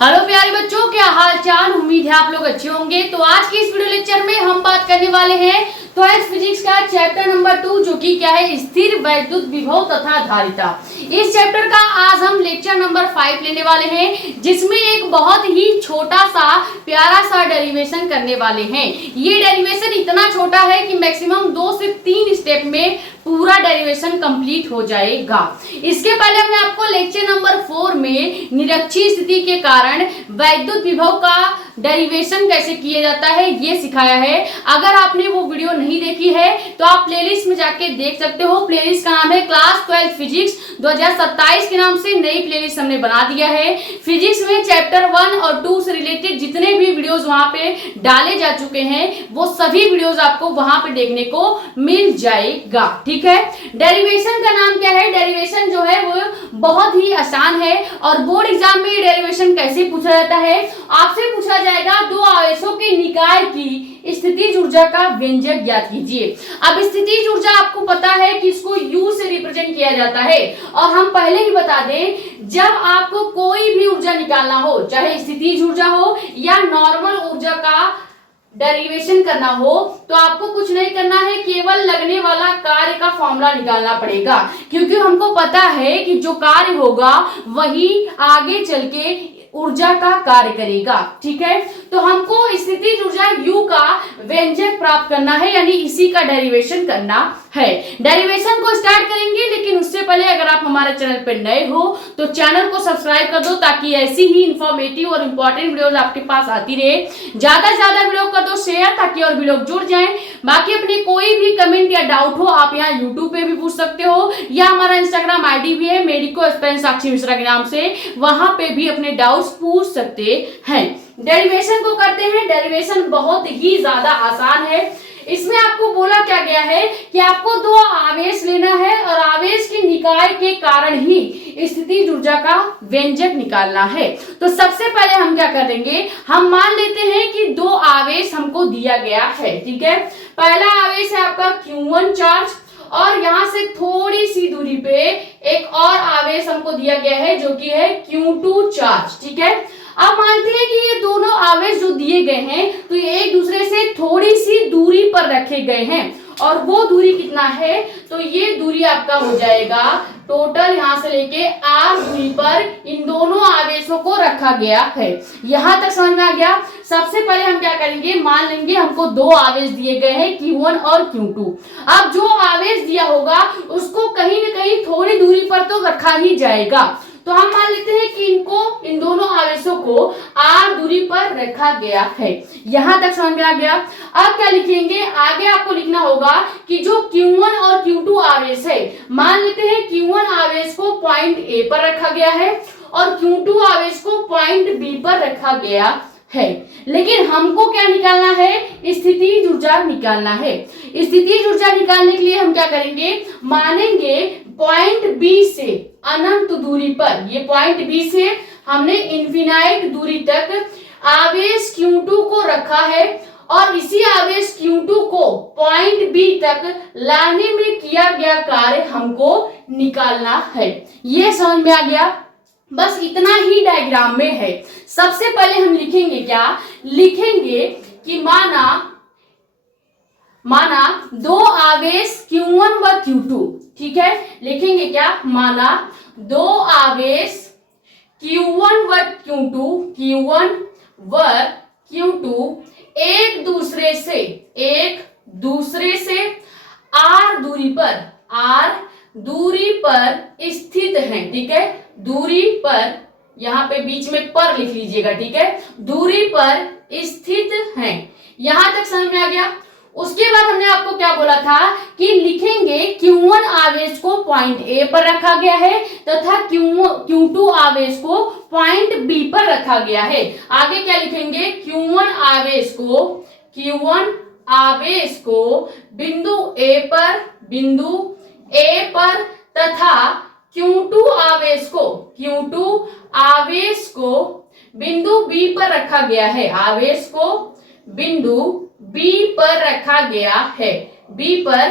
Hello प्यारे बच्चों, क्या हाल चाल। उम्मीद है आप लोग अच्छे होंगे। तो आज के इस वीडियो लेक्चर में हम बात करने वाले हैं 12th फिजिक्स का चैप्टर नंबर 2, जो कि क्या है, स्थिर वैद्युत विभव तथा धारिता। इस चैप्टर का आज हम लेक्चर नंबर 5 लेने वाले हैं, जिसमें एक बहुत ही छोटा सा प्यारा सा डेरिवेशन करने वाले हैं। ये डेरिवेशन इतना छोटा है कि मैक्सिमम 2 से 3 स्टेप में पूरा डेरिवेशन कंप्लीट हो जाएगा। इसके पहले हमने आपको लेक्चर नंबर 4 में निरक्षीय स्थिति के कारण वैद्युत विभव का डेरिवेशन कैसे किया जाता है ये सिखाया है। अगर आपने वो वीडियो नहीं देखी है तो आप प्लेलिस्ट में जाके देख सकते हो। प्लेलिस्ट का नाम है क्लास 12 फिजिक्स 2027 के नाम से नई प्लेलिस्ट हमने बना दिया है। फिजिक्स में चैप्टर 1 और 2 से रिलेटेड जितने भी वीडियोस वहां पे डाले जा चुके हैं वो सभी वीडियोस आपको वहां पे देखने को मिल जाएगा। ठीक है, डेरिवेशन का नाम क्या है? डेरिवेशन जो है वो बहुत ही आसान है और बोर्ड एग्जाम में डेरिवेशन कैसे पूछा जाता है, आपसे पूछा जाएगा दो आवेशों के निकाय की स्थितिज ऊर्जा का व्यंजक ज्ञात कीजिए। अब स्थितिज ऊर्जा आपको पता है कि इसको U से रिप्रेजेंट किया जाता है। और हम पहले ही बता दें, जब आपको कोई भी ऊर्जा निकालना हो, चाहे स्थितिज ऊर्जा हो या नॉर्मल ऊर्जा का डेरिवेशन करना हो, तो आपको कुछ नहीं करना है, केवल लगने वाला कार्य का फॉर्मूला निकालना पड़ेगा। क्योंकि हमको पता है कि जो कार्य होगा वही आगे चल के ऊर्जा का कार्य करेगा। ठीक है, तो हमको स्थितिज ऊर्जा U का व्यंजक प्राप्त करना है, यानी इसी का डेरिवेशन करना है। डेरिवेशन को स्टार्ट करेंगे, लेकिन उससे पहले अगर आप हमारे चैनल पर नए हो तो चैनल को सब्सक्राइब कर दो, ताकि ऐसी ही इंफॉर्मेटिव और इंपॉर्टेंट वीडियोस आपके पास आती रहे। ज्यादा से ज्यादा वीडियो कर दो शेयर, ताकि और भी लोग जुड़ जाएं। बाकी अपने कोई भी कमेंट या डाउट हो आप यहाँ यूट्यूब पे भी पूछ सकते हो, या हमारा इंस्टाग्राम आईडी भी है मेडिको स्पेन साक्षी मिश्रा के नाम से, वहां पे भी अपने डाउट्स पूछ सकते हैं। डेरिवेशन को करते हैं। डेरिवेशन बहुत ही ज्यादा आसान है। इसमें आपको बोला क्या गया है कि आपको दो आवेश लेना है और आवेश के निकाय के कारण ही स्थितिज ऊर्जा का व्यंजक निकालना है। तो सबसे पहले हम क्या करेंगे, हम मान लेते हैं कि दो आवेश हमको दिया गया है। ठीक है, पहला आवेश है आपका Q1 चार्ज, और यहां से थोड़ी सी दूरी पे एक और आवेश हमको दिया गया है जो कि है Q2 चार्ज। ठीक है, अब मानते हैं कि ये दोनों आवेश जो दिए गए हैं तो ये एक दूसरे से थोड़ी सी दूरी पर रखे गए हैं, और वो दूरी कितना है, तो ये दूरी आपका हो जाएगा टोटल यहां से लेके R दूरी पर इन दोनों आवेशों को रखा गया है। यहां तक समझ में आ गया। सबसे पहले हम क्या करेंगे, मान लेंगे हमको दो आवेश दिए गए हैं Q1 और Q2। अब जो आवेश दिया होगा उसको कहीं न कहीं थोड़ी दूरी पर तो रखा ही जाएगा, तो हम मान लेते हैं कि इन दोनों आवेशों को R दूरी पर रखा गया है। यहां तक समझ में आ गया। अब क्या लिखेंगे, आगे आपको लिखना होगा कि जो Q1 और Q2 आवेश है, मान लेते हैं Q1 आवेश को पॉइंट A पर रखा गया है और Q2 आवेश को पॉइंट B पर रखा गया है। लेकिन हमको क्या निकालना है, स्थितिज ऊर्जा निकालना है। स्थितिज ऊर्जा निकालने के लिए हम क्या करेंगे, मानेंगे पॉइंट B से अनंत दूरी पर, ये पॉइंट B से हमने इनफिनाइट दूरी तक आवेश Q2 को रखा है, और इसी आवेश Q2 को पॉइंट B तक लाने में किया गया कार्य हमको निकालना है। ये समझ में आ गया। बस इतना ही डायग्राम में है। सबसे पहले हम लिखेंगे क्या, लिखेंगे कि माना दो आवेश Q1 व Q2। ठीक है, लिखेंगे क्या, माना दो आवेश Q1 व Q2 एक दूसरे से R दूरी पर स्थित हैं। ठीक है, दूरी पर, यहाँ पे बीच में पर लिख लीजिएगा। ठीक है, दूरी पर स्थित हैं। यहां तक समझ में आ गया। उसके बाद हमने आपको क्या बोला था कि लिखेंगे Q1 आवेश को पॉइंट A पर रखा गया है तथा Q2 आवेश को पॉइंट B पर रखा गया है। आगे क्या लिखेंगे, Q1 आवेश को बिंदु A पर तथा Q2 आवेश को बिंदु B पर रखा गया है। आवेश को बिंदु B पर रखा गया है, B पर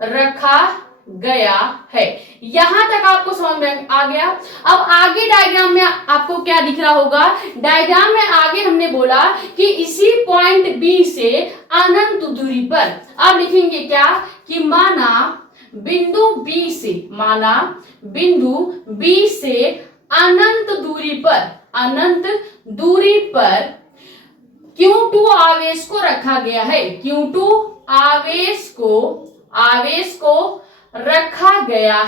रखा गया है। यहां तक आपको समझ में आ गया। अब आगे डायग्राम में आपको क्या दिख रहा होगा, डायग्राम में आगे हमने बोला कि इसी पॉइंट बी से अनंत दूरी पर अब लिखेंगे क्या कि माना बिंदु बी से, माना बिंदु बी से अनंत दूरी पर Q2 आवेश को रखा गया है। Q2 आवेश को रखा गया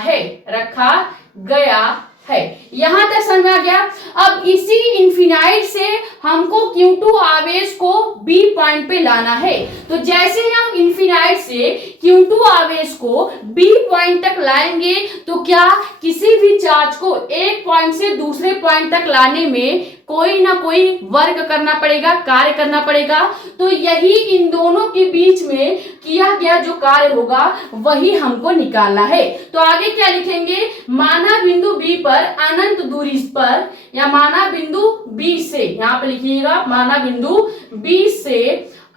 है। यहां तक समझ में आ गया। अब इसी इन्फिनाइट से हमको Q2 आवेश को B पॉइंट पे लाना है। तो जैसे ही हम इन्फिनाइट से Q2 आवेश को B पॉइंट तक लाएंगे तो क्या किसी भी चार्ज को एक पॉइंट से दूसरे पॉइंट तक लाने में कोई ना कोई वर्क करना पड़ेगा, कार्य करना पड़ेगा। तो यही इन दोनों के बीच में किया गया जो कार्य होगा वही हमको निकालना है। तो आगे क्या लिखेंगे, माना बिंदु B पर अनंत दूरी पर, या माना बिंदु B से, यहां पे लिखिएगा माना बिंदु B से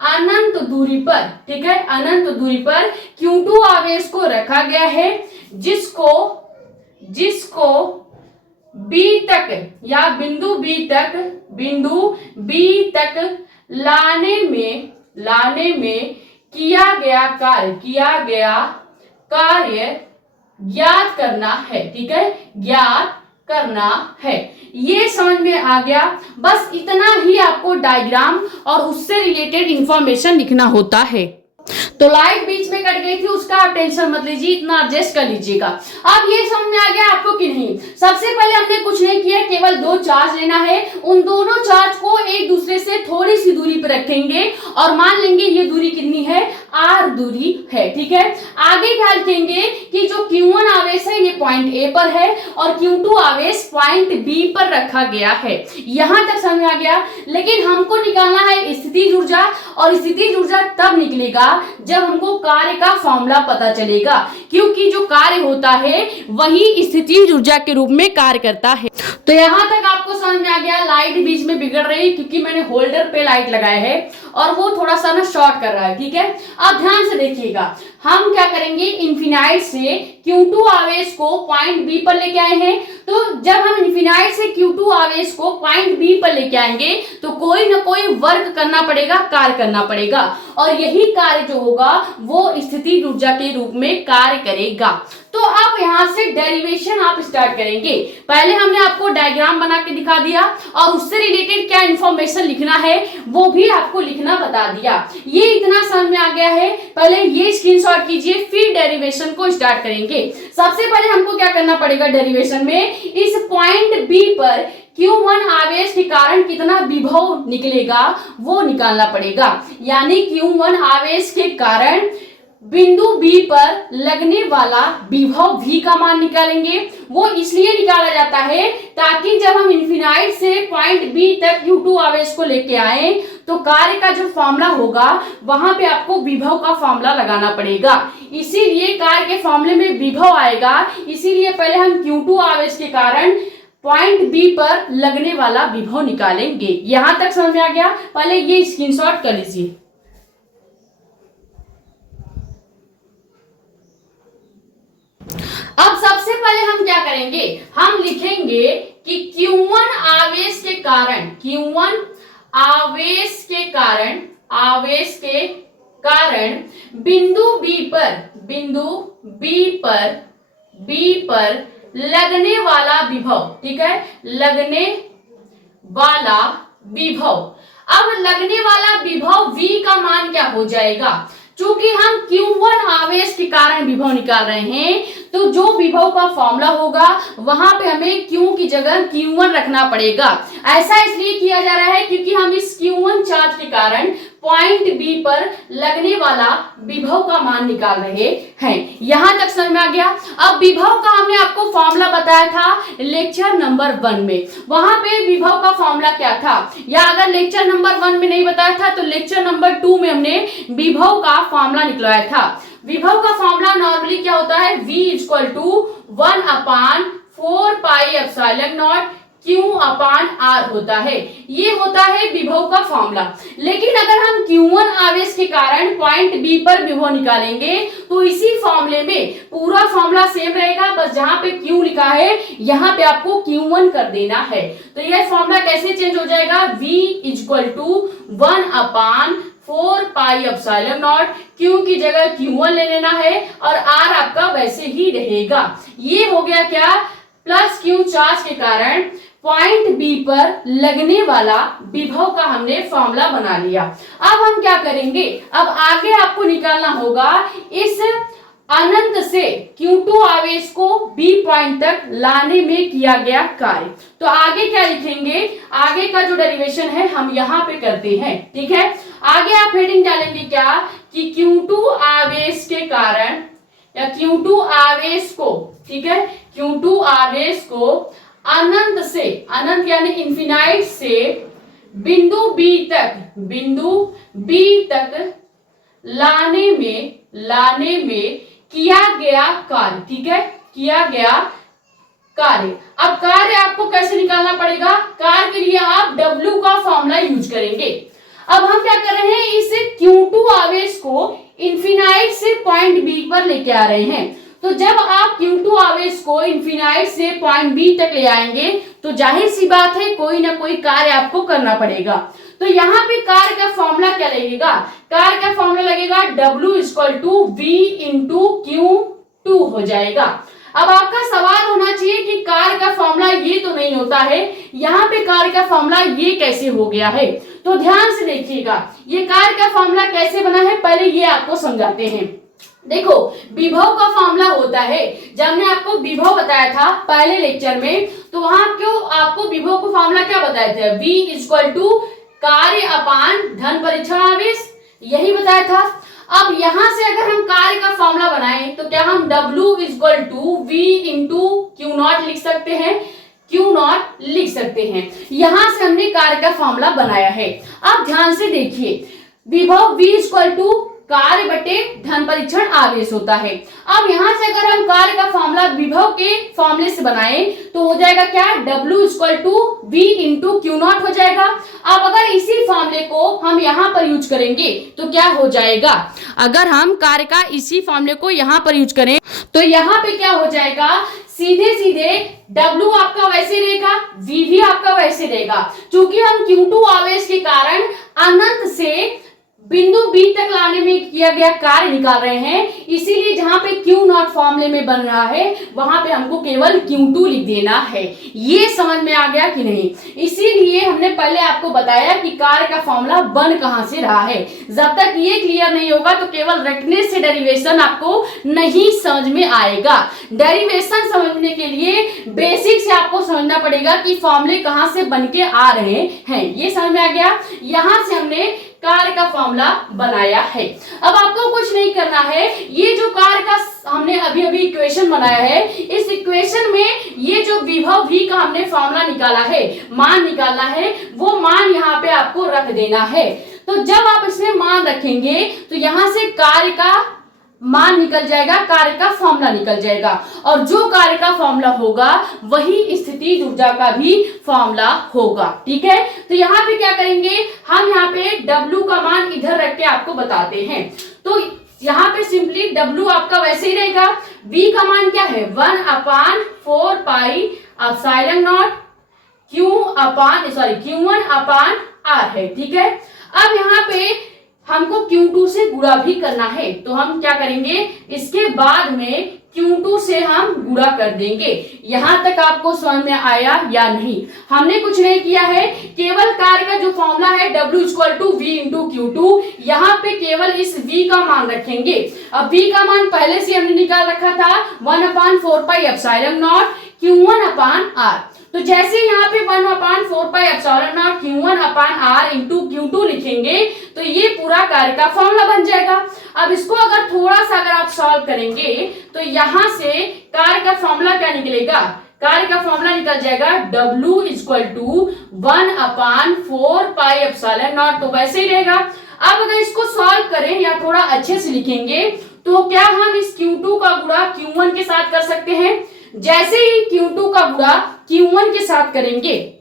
अनंत दूरी पर, ठीक है, अनंत दूरी पर Q2 आवेश को रखा गया है, जिसको B तक या बिंदु B तक लाने में किया गया कार्य ज्ञात करना है, ठीक है, ज्ञात करना है। ये समझ में आ गया। बस इतना ही आपको डायग्राम और उससे रिलेटेड इंफॉर्मेशन लिखना होता है। तो लाइट बीच में कट गई थी, उसका आप टेंशन मत लीजिए, इतना एडजस्ट कर लीजिएगा। अब ये समझ में आ गया आपको कि नहीं। सबसे पहले हमने कुछ नहीं किया, केवल दो चार्ज लेना है। उन दोनों चार्ज को एक दूसरे से थोड़ी सी दूरी पर रखेंगे और मान लेंगे ये दूरी कितनी है, R दूरी है, ठीक है। आगे क्या लिखेंगे कि जो Q1 आवेश है ये पॉइंट A पर है और Q2 आवेश पॉइंट B पर रखा गया है। यहां तक समझ में आ गया। लेकिन हमको निकालना है स्थितिज ऊर्जा, और स्थितिज ऊर्जा तब निकलेगा जब हमको कार्य का फॉर्मूला पता चलेगा, क्योंकि जो कार्य होता है वही स्थितिज ऊर्जा के रूप में कार्य करता है। तो यहां तक आपको समझ में आ गया। लाइट बीच में बिगड़ रही क्योंकि मैंने होल्डर पे लाइट लगाया है और वो थोड़ा सा ना शॉर्ट कर रहा है, ठीक है। अब ध्यान से देखिएगा, हम क्या करेंगे, इन्फिनाइट से Q2 आवेश को पॉइंट B पर लेके आए हैं। तो जब हम इन्फिनाइट से Q2 आवेश को पॉइंट B पर लेके आएंगे तो कोई ना कोई वर्क करना पड़ेगा, कार्य करना पड़ेगा, और यही कार्य जो होगा वो स्थितिज ऊर्जा के रूप में कार्य करेगा। तो अब यहां से डेरिवेशन आप स्टार्ट करेंगे। पहले हमने आपको डायग्राम बना के दिखा दिया और उससे रिलेटेड क्या इंफॉर्मेशन लिखना है वो भी आपको लिखना बता दिया। ये इतना समझ में आ गया है। पहले ये स्क्रीनशॉट कीजिए, फिर डेरिवेशन को स्टार्ट करेंगे। सबसे पहले हमको क्या करना पड़ेगा, डेरिवेशन में इस पॉइंट बी पर Q1 आवेश के कारण कितना विभव निकलेगा वो निकालना पड़ेगा। यानी Q1 आवेश के कारण बिंदु B पर लगने वाला विभव V का मान निकालेंगे। वो इसलिए निकाला जाता है ताकि जब हम इन्फिनाइट से पॉइंट B तक Q2 आवेश को लेके आए तो कार्य का जो फॉर्मूला होगा वहां पे आपको विभव का फॉर्मूला लगाना पड़ेगा। इसीलिए कार्य के फॉर्मूले में विभव आएगा। इसीलिए पहले हम Q2 आवेश के कारण पॉइंट B पर लगने वाला विभव निकालेंगे। यहां तक समझ में आ गया। पहले ये स्क्रीनशॉट कर लीजिए। अब सबसे पहले हम क्या करेंगे, हम लिखेंगे कि Q1 आवेश के कारण, Q1 आवेश के कारण बिंदु B पर लगने वाला विभव, ठीक है, लगने वाला विभव। अब लगने वाला विभव V का मान क्या हो जाएगा, चूंकि हम Q1 आवेश के कारण विभव निकाल रहे हैं तो जो विभव का फॉर्मूला होगा वहां पे हमें Q की जगह Q1 रखना पड़ेगा। ऐसा इसलिए किया जा रहा है क्योंकि हम इस Q1 चार्ज के कारण पॉइंट B पर लगने वाला विभव का मान निकाल रहे हैं। यहां तक समझ में आ गया। अब विभव का हमने आपको फॉर्मूला बताया था लेक्चर नंबर 1 में। वहां पे विभव का फॉर्मूला क्या था, या अगर लेक्चर नंबर 1 में नहीं बताया था तो लेक्चर नंबर 2 में हमने विभव का फॉर्मूला निकलवाया था। विभव का फॉर्मूला नॉर्मली क्या होता है, V = 1/4 pi epsilon not Q upon R होता है। ये होता है विभव का फॉर्मूला। लेकिन अगर हम Q1 आवेश के कारण पॉइंट B पर विभव निकालेंगे तो इसी फॉर्मूले में पूरा फॉर्मूला सेम रहेगा, बस जहां पे Q लिखा है यहां पे आपको Q1 कर देना है। तो यह फॉर्मूला कैसे चेंज हो जाएगा, V equal to 1 upon 4 pi epsilon not, Q की जगह Q1 ले लेना है और R आपका वैसे ही रहेगा। ये हो गया क्या, प्लस Q चार्ज के कारण पॉइंट B पर लगने वाला विभव का हमने फॉर्मूला बना लिया। अब हम क्या करेंगे, अब आगे आपको निकालना होगा इस अनंत से Q2 आवेश को B पॉइंट तक लाने में किया गया कार्य। तो आगे क्या लिखेंगे, आगे का जो डेरिवेशन है हम यहाँ पे करते हैं, ठीक है। आगे आप हेडिंग डालेंगे क्या कि Q2 आवेश के कारण या Q2 आवेश को, ठीक है, Q2 आवेश को अनंत से, अनंत यानी इन्फिनाइट से बिंदु B तक लाने में किया गया कार्य, ठीक है, किया गया कार्य। अब कार्य आपको कैसे निकालना पड़ेगा, कार्य के लिए आप W का फॉर्मूला यूज करेंगे। अब हम क्या कर रहे हैं, इस Q2 आवेश को इन्फिनाइट से पॉइंट B पर लेके आ रहे हैं। तो जब आप Q2 आवेश को इन्फिनाइट से पॉइंट B तक ले आएंगे तो जाहिर सी बात है कोई ना कोई कार्य आपको करना पड़ेगा। तो यहाँ पे कार्य का फॉर्मूला क्या लगेगा, कार्य का फॉर्मूला लगेगा W equal to V into Q2 हो जाएगा। अब आपका सवाल होना चाहिए कि कार्य का फॉर्मूला ये तो नहीं होता है, यहाँ पे कार्य का फॉर्मूला ये कैसे हो गया है। तो ध्यान से देखिएगा ये कार्य का फॉर्मूला कैसे बना है, पहले ये आपको समझाते हैं। देखो विभव का फॉर्मूला होता है, जब हमने आपको विभव बताया था पहले लेक्चर में तो वहां क्यों आपको विभव का फॉर्मूला क्या बताए थे, V इक्वल टू कार्य अपान धन परीक्षण आवेश, यही बताया था। अब यहां से अगर हम कार्य का फॉर्मूला बनाएं तो क्या हम W equal to V into Q0 लिख सकते हैं, Q0 लिख सकते हैं। यहां से हमने कार्य का फॉर्मूला बनाया है। अब ध्यान से देखिए विभव V इक्वल टू कार्य बटे धन परीक्षण आवेश होता है। अब यहां से अगर हम कार्य का फॉर्मूला विभव के फॉर्मूले से बनाएं तो हो जाएगा क्या, W equal to V into Q0 हो जाएगा। अब अगर इसी फॉर्मूले को हम यहाँ पर यूज करेंगे तो क्या हो जाएगा, अगर हम कार्य का इसी फॉर्मूले को यहाँ पर यूज करें तो यहाँ पे क्या हो जाएगा, सीधे सीधे W आपका वैसे रहेगा, V भी आपका वैसे रहेगा। क्योंकि हम Q2 आवेश के कारण अनंत से बिंदु B तक लाने में किया गया कार्य निकाल रहे हैं, इसीलिए जहां पे Q0 फॉर्मूले में बन रहा है वहां पे हमको केवल Q2 लिख देना है। ये समझ में आ गया कि नहीं, इसीलिए हमने पहले आपको बताया कि कार्य का फॉर्मूला बन कहां से रहा है। जब तक ये क्लियर नहीं होगा तो केवल रटने से डेरिवेशन आपको नहीं समझ में आएगा। डेरिवेशन समझने के लिए बेसिक से आपको समझना पड़ेगा कि फॉर्मूले कहां से बन के आ रहे हैं। ये समझ में आ गया, यहां से हमने कार्य का फॉर्मूला बनाया है। अब आपको कुछ नहीं करना है, ये जो कार्य का हमने अभी अभी इक्वेशन बनाया है, इस इक्वेशन में ये जो विभव V का हमने फॉर्मूला निकाला है, मान निकालना है, वो मान यहाँ पे आपको रख देना है। तो जब आप इसमें मान रखेंगे तो यहाँ से कार्य का मान निकल जाएगा, कार्य का फॉर्मूला निकल जाएगा, और जो कार्य का फॉर्मूला होगा वही स्थितिज ऊर्जा का भी फॉर्मूला होगा। ठीक है, तो यहाँ पे क्या करेंगे, हम यहाँ पे W का मान इधर रख के आपको बताते हैं। तो यहाँ पे सिंपली W आपका वैसे ही रहेगा, V का मान क्या है 1/4 pi epsilon not Q1 upon R है। ठीक है, अब यहाँ पे हमको Q2 से गुणा भी करना है, तो हम क्या करेंगे, इसके बाद में Q2 से हम गुणा कर देंगे। यहां तक आपको समझ में आया या नहीं? हमने कुछ नहीं किया है, केवल कार्य का जो फॉर्मूला है W equal to V into Q2, यहाँ पे केवल इस V का मान रखेंगे। अब V का मान पहले से हमने निकाल रखा था 1/4 pi epsilon not Q1 upon R। तो जैसे यहाँ पे 1/4 pi epsilon not Q1 upon R into Q2 लिखेंगे तो ये पूरा कार्य का फॉर्मूला बन जाएगा। अब इसको अगर थोड़ा सा अगर आप सॉल्व करेंगे तो यहाँ से कार्य का फॉर्मूला क्या निकलेगा, कार्य का फॉर्मूला निकल जाएगा W equal to 1/4 pi epsilon naught, तो वैसे ही रहेगा। अब अगर इसको सॉल्व करें या थोड़ा अच्छे से लिखेंगे तो क्या हम इस Q2 का गुणा Q1 के साथ कर सकते हैं? जैसे ही Q2 का गुणा Q1 के साथ करेंगे,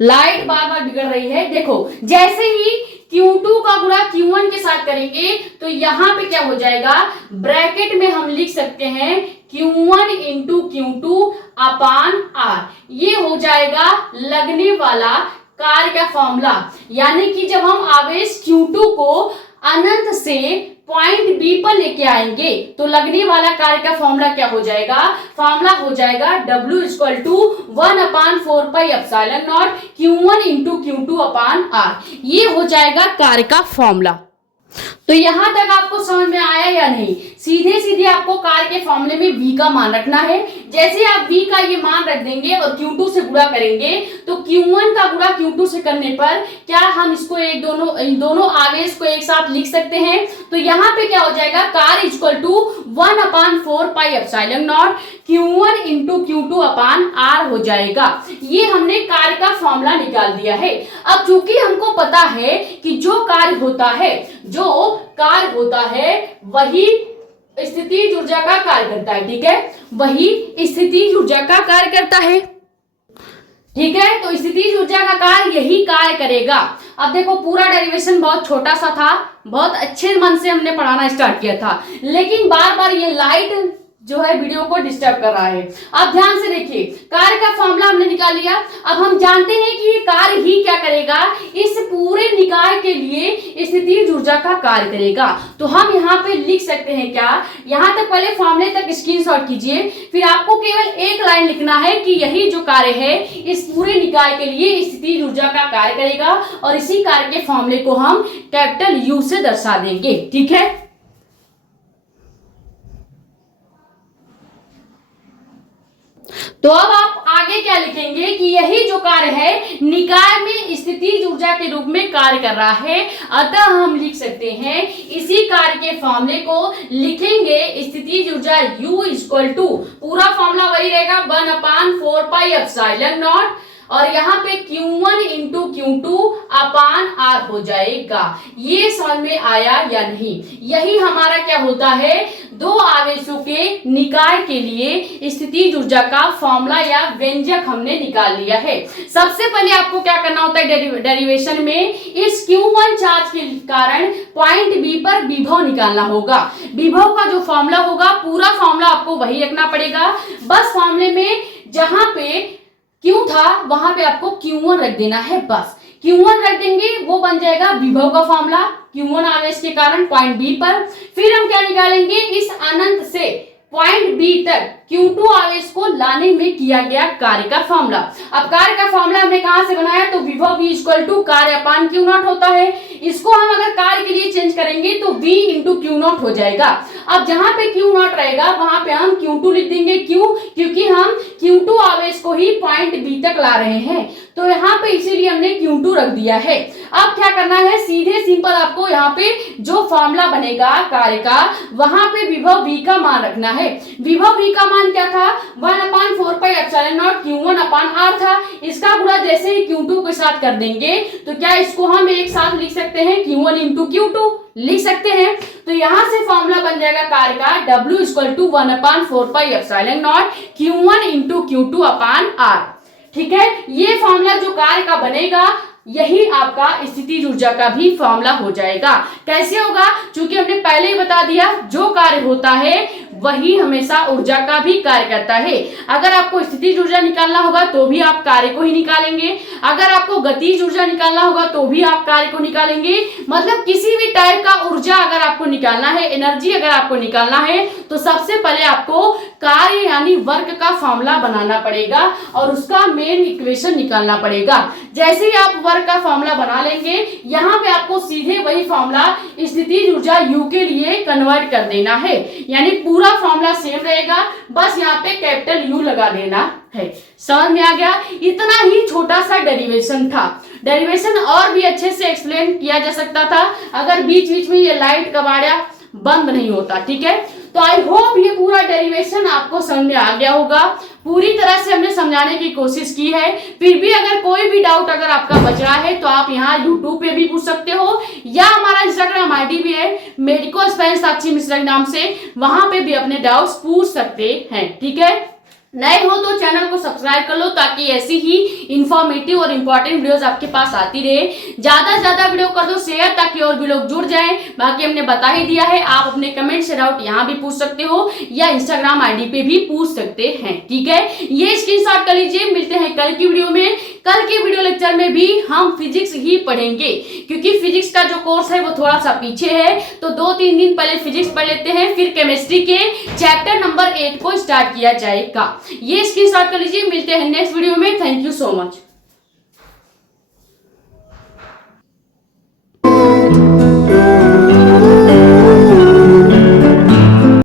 लाइट बार बार बिगड़ रही है, देखो जैसे ही Q2 का गुणा Q1 के साथ करेंगे तो यहां पे क्या हो जाएगा, ब्रैकेट में हम लिख सकते हैं Q1 into Q2 upon R। ये हो जाएगा लगने वाला कार्य का फॉर्मूला। यानी कि जब हम आवेश Q2 को अनंत से पॉइंट बी पर लेके आएंगे तो लगने वाला कार्य का फॉर्मूला क्या हो जाएगा, फॉर्मूला हो जाएगा W equal to 1/4πε0 Q1 into Q2 upon R। ये हो जाएगा कार्य का फॉर्मूला। तो यहां तक आपको समझ में आया या नहीं? सीधे सीधे आपको कार्य के फॉर्मूले में v का मान रखना है। जैसे आप v का ये मान रख देंगे और Q2 से गुणा करेंगे तो Q1 का गुणा Q2 से करने पर क्या हम इसको दोनों आवेश को एक साथ लिख सकते हैं। तो यहाँ पे क्या हो जाएगा, कार्य equal to 1/4πε0 Q1 into Q2 upon R हो जाएगा। ये हमने कार्य का फॉर्मूला निकाल दिया है। अब चूंकि हमको पता है कि जो कार्य होता है वही स्थितिज ऊर्जा का कार्य करता है, ठीक है, वही स्थितिज ऊर्जा का कार्य करता है, ठीक है। तो स्थितिज ऊर्जा का कार्य यही कार्य करेगा। अब देखो पूरा डेरिवेशन बहुत छोटा सा था, बहुत अच्छे मन से हमने पढ़ाना स्टार्ट किया था, लेकिन बार बार ये लाइट जो है वीडियो को डिस्टर्ब कर रहा है। अब ध्यान से देखिए, कार्य का फॉर्मूला हमने निकाल लिया। अब हम जानते हैं कि ये कार्य ही क्या करेगा, इस पूरे निकाय के लिए स्थितिज ऊर्जा का कार्य करेगा। तो हम यहाँ पे लिख सकते हैं क्या, यहाँ तक पहले फॉर्मूले तक स्क्रीनशॉट कीजिए, फिर आपको केवल एक लाइन लिखना है कि यही जो कार्य है इस पूरे निकाय के लिए स्थितिज ऊर्जा का कार्य करेगा, और इसी कार्य के फॉर्मूले को हम कैपिटल U से दर्शा देंगे, ठीक है। तो अब आप आगे क्या लिखेंगे कि यही जो कार्य है निकाय में स्थितिज ऊर्जा के रूप में कार्य कर रहा है, अतः हम लिख सकते हैं इसी कार्य के फॉर्मूले को लिखेंगे स्थितिज ऊर्जा U इक्वल टू, पूरा फॉर्मूला वही रहेगा 1/4πε0 और यहाँ पे Q1 into Q2 upon R हो जाएगा। ये समझ में आया या नहीं? यही हमारा क्या होता है, दो आवेशों के निकाय के लिए स्थितिज ऊर्जा का फॉर्मूला या व्यंजक हमने निकाल लिया है। सबसे पहले आपको क्या करना होता है डेरिवेशन में, इस Q1 चार्ज के कारण पॉइंट बी पर विभव निकालना होगा। विभव का जो फॉर्मूला होगा पूरा फॉर्मूला आपको वही रखना पड़ेगा, बस फॉर्मूले में जहां पे Q था वहां पे आपको Q1 रख देना है, बस Q1 रख देंगे, वो बन जाएगा विभव का फॉर्मूला Q1 आवेश के कारण पॉइंट बी पर। फिर हम क्या निकालेंगे, इस अनंत से पॉइंट बी तक Q2 आवेश को लाने में किया गया कार्य का फॉर्मूला। अब कार्य का फॉर्मूला हमने कहां से बनाया, तो विभव V इक्वल टू कार्य अपान Q0 होता है। इसको हम अगर कार्य के लिए चेंज करेंगे तो V इंटू Q0 हो जाएगा। अब जहां पे Q0 रहेगा वहां पे हम Q2 लिख देंगे, क्यों, क्योंकि हम Q2 आवेश को ही पॉइंट B तक ला रहे हैं, तो यहाँ पे इसीलिए हमने Q2 रख दिया है। अब क्या करना है, सीधे सिंपल आपको यहाँ पे जो फॉर्मूला बनेगा कार्य का, वहां पे विभव V का मान रखना है। विभव V का मान क्या था, 1/4πε0 Q1 अपान R था। इसका गुणा जैसे ही Q2 के साथ कर देंगे तो क्या इसको हम एक साथ लिख सकते हैं, Q1 इंटू Q2 लिख सकते हैं। तो यहां से फॉर्मूला बन जाएगा कार्य का W equal to 1/4πε0 Q1 into Q2 upon R, ठीक है। ये फॉर्मूला जो कार्य का बनेगा यही आपका स्थितिज ऊर्जा का भी फॉर्मूला हो जाएगा। कैसे होगा, चूंकि हमने पहले ही बता दिया जो कार्य होता है वही हमेशा ऊर्जा का भी कार्य करता है। अगर आपको स्थितिज ऊर्जा निकालना होगा तो भी आप कार्य को ही निकालेंगे, अगर आपको गतिज ऊर्जा निकालना होगा तो भी आप कार्य को निकालेंगे। मतलब किसी भी टाइप का ऊर्जा अगर आपको निकालना है, एनर्जी अगर आपको निकालना है, तो सबसे पहले आपको कार्य यानी वर्क का फॉर्मूला बनाना पड़ेगा और उसका मेन इक्वेशन निकालना पड़ेगा। जैसे ही आप वर्क का फॉर्मूला बना लेंगे, यहाँ पे आपको सीधे वही फॉर्मूला स्थितिज ऊर्जा U के लिए कन्वर्ट कर देना है, यानी पूरा फॉर्मूला सेम रहेगा, बस यहाँ पे कैपिटल U लगा देना है। समझ में आ गया? इतना ही छोटा सा डेरिवेशन था। डेरिवेशन और भी अच्छे से एक्सप्लेन किया जा सकता था अगर बीच बीच में ये लाइट कबाड़ा बंद नहीं होता, ठीक है। तो आई होप ये पूरा डेरिवेशन आपको समझ में आ गया होगा। पूरी तरह से हमने समझाने की कोशिश की है। फिर भी अगर कोई भी डाउट अगर आपका बच रहा है तो आप यहाँ यूट्यूब पे भी पूछ सकते हो, या हमारा इंस्टाग्राम आईडी भी है मेडिको स्पेन साक्षी मिश्रा के नाम से, वहां पे भी अपने डाउट्स पूछ सकते हैं। ठीक है, नए हो तो चैनल को सब्सक्राइब कर लो ताकि ऐसी ही इंफॉर्मेटिव और इंपॉर्टेंट वीडियोस आपके पास आती रहे। ज्यादा से ज्यादा वीडियो कर दो शेयर ताकि और भी लोग जुड़ जाएं। बाकी हमने बता ही दिया है, आप अपने कमेंट से डाउट यहाँ भी पूछ सकते हो या इंस्टाग्राम आईडी पे भी पूछ सकते हैं। ठीक है, ये स्क्रीनशॉट कर लीजिए। मिलते हैं कल की वीडियो में। कल के वीडियो लेक्चर में भी हम फिजिक्स ही पढ़ेंगे, क्योंकि फिजिक्स का जो कोर्स है वो थोड़ा सा पीछे है, तो 2-3 दिन पहले फिजिक्स पढ़ लेते हैं, फिर केमिस्ट्री के चैप्टर नंबर 8 को स्टार्ट किया जाएगा। ये स्क्रीनशॉट कर लीजिए। मिलते हैं नेक्स्ट वीडियो में। Thank you so much.